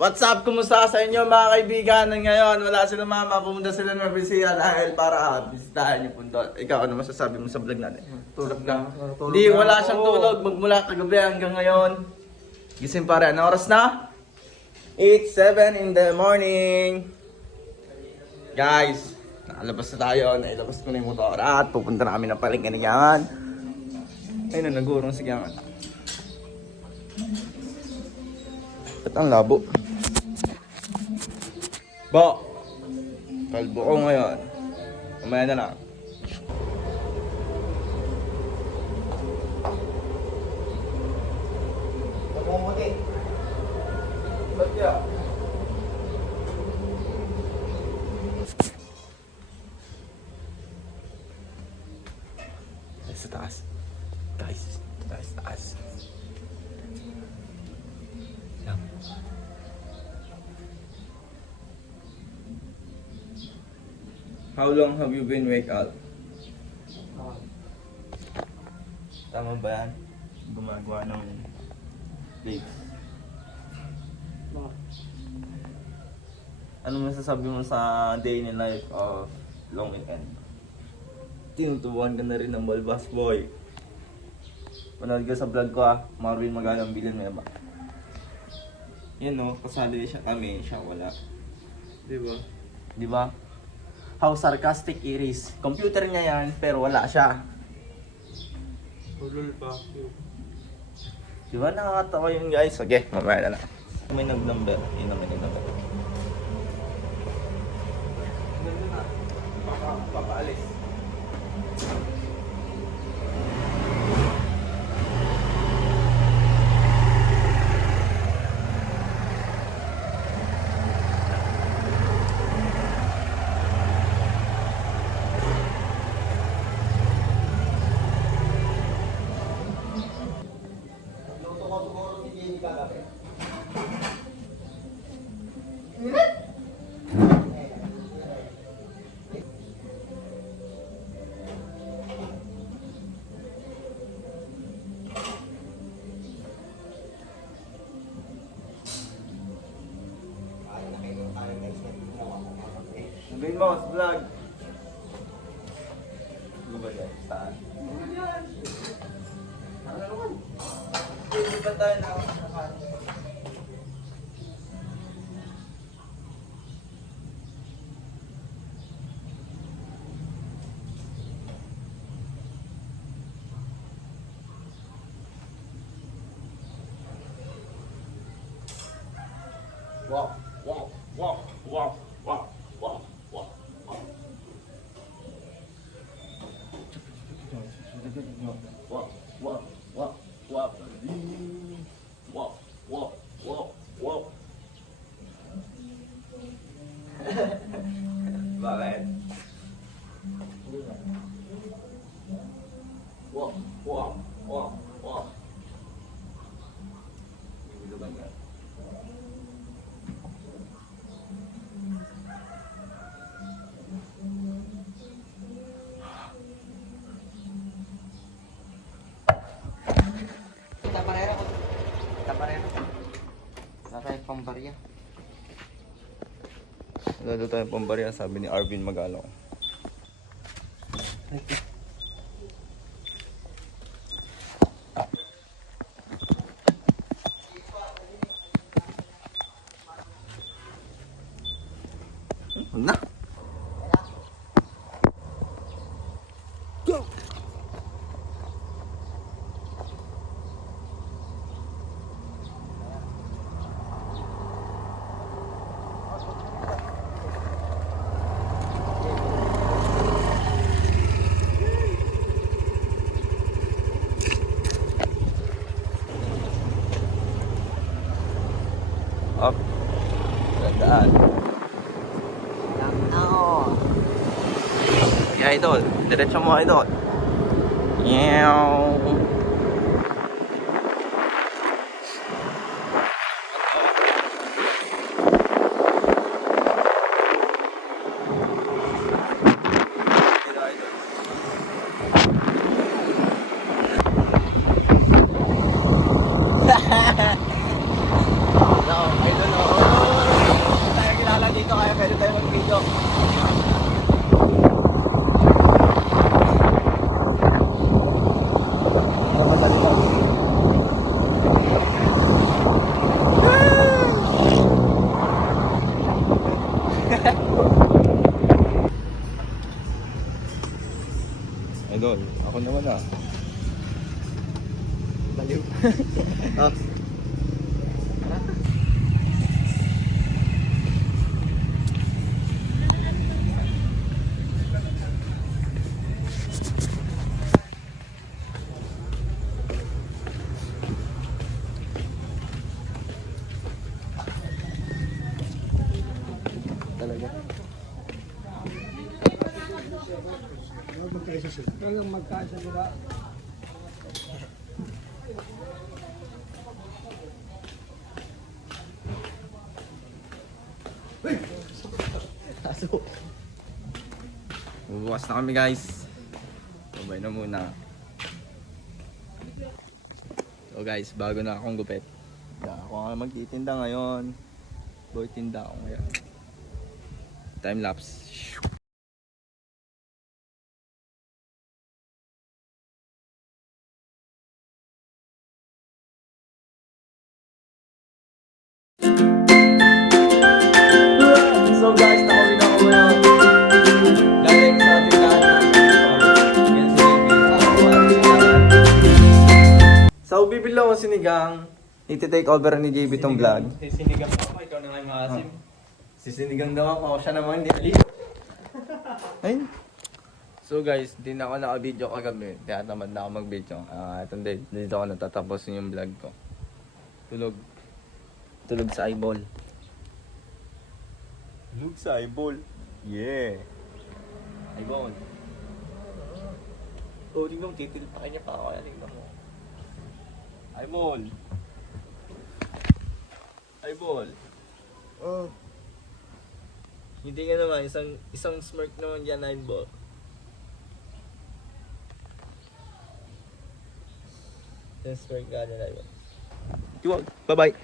What's up? Kumusta sa inyo mga kaibigan? Ngayon, wala sila mama. Pumunta sila ng Bisaya dahil para bisitahan yung punto. Ikaw, ano masasabi mo sa vlog natin? Tulog na. Hindi, wala siyang tulog. Magmula kagabi hanggang ngayon. Gising pa rin. Ano oras na? 8, 7 in the morning. Guys, nakalabas na tayo. Nailabas ko na yung motor at pupunta na kami ng palengganiyan. Ayun na, nagurong si Gangan. Ba't ang labo? Bo! Kalbo ko ngayon. Mamaya na lang. How long have you been wake up? Tama ba yan? Gumagawa ng legs. Ano masasabi mo sa day in the life of long weekend? Tinutubuan ka na rin ng Balbas Boy. Panood ka sa vlog ko ah, Marvin Magalang Bilan may ba? Yan no, kasali siya kami, siya wala. Di ba? Di ba? How sarcastic it is. Computer niya yan, pero wala siya. Ulul pa. Di ba nakakatawa yun guys? Okay, mamaya na lang. May nag-number, yun naman yung number. Papa, papaalis. Kagabi. Sabihin mo, sa vlog. Ano ba yan? Saan? Ano ba tayo na Wow, Nakay pang barya. Lalo tayong pambarya, sabi ni Arvin Magalong. Huwag na. Up. Gandaan. Yeah, idol. Diretso mo, idol. Meow. Naman ah. Baliw. Ah. Talagang magkaisa sila. Aso. Bubukas na kami guys. Babay na muna. So guys, bago na akong gupit. Ako nga magtitinda ngayon. Boy, tinda ako ngayon. Time lapse. Sinigang. Iti-take over ni JB tong vlog. Sinigang mo, ikaw na nga yung maasim. Sisinigang daw ako. Siya naman, hindi alis. Ay. So guys, hindi na ako naka-video kagabi. Kaya tamad na ako mag-video. Ah, ito din. Dito ako natatapusin yung vlog ko. Tulog. Tulog sa eyeball. Tulog sa eyeball. Yeah. Eyeball. Oh, tingnan mo, titilpakin niya pa ako. Tingnan mo. Eyeball. Eyeball. Oh. Hindi nga naman, isang isang smirk naman yan, eyeball. Isang smirk nga yan, eyeball. Bye-bye.